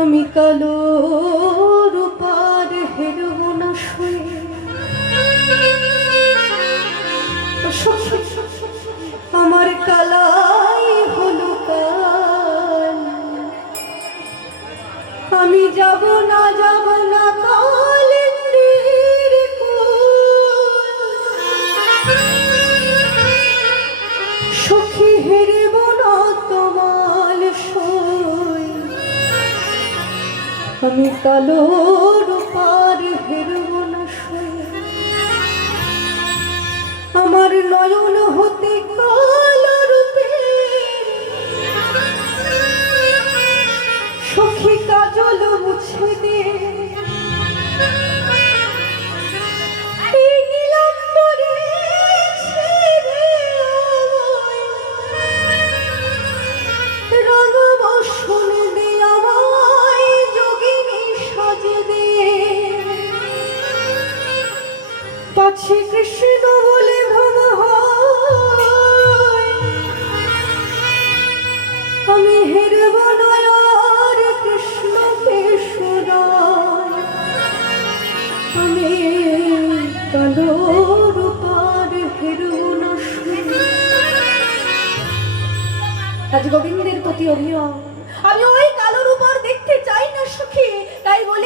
আমি কালো রূপার হেরব না শুয়ে আমার কালাই হলো কাল। আমি যাব না কালেন্দ্রের সখী হেরব না তোমার সই। আমি কালো রূপার হেরব না শুয়ে আমার নয়ন হতে কালো রূপে সখী কাজল মুছে দে। পাছে কৃষ্ণ বলে ভ্রম হয় আমি হেরব নয়ার কৃষ্ণকে শোনাই। আমি কালো রূপার হেরব না শুয়ে। আজ গোবিন্দের প্রতি অভিমান আমি ওই কালো রূপার দেখতে চাই না সুখী, তাই বলি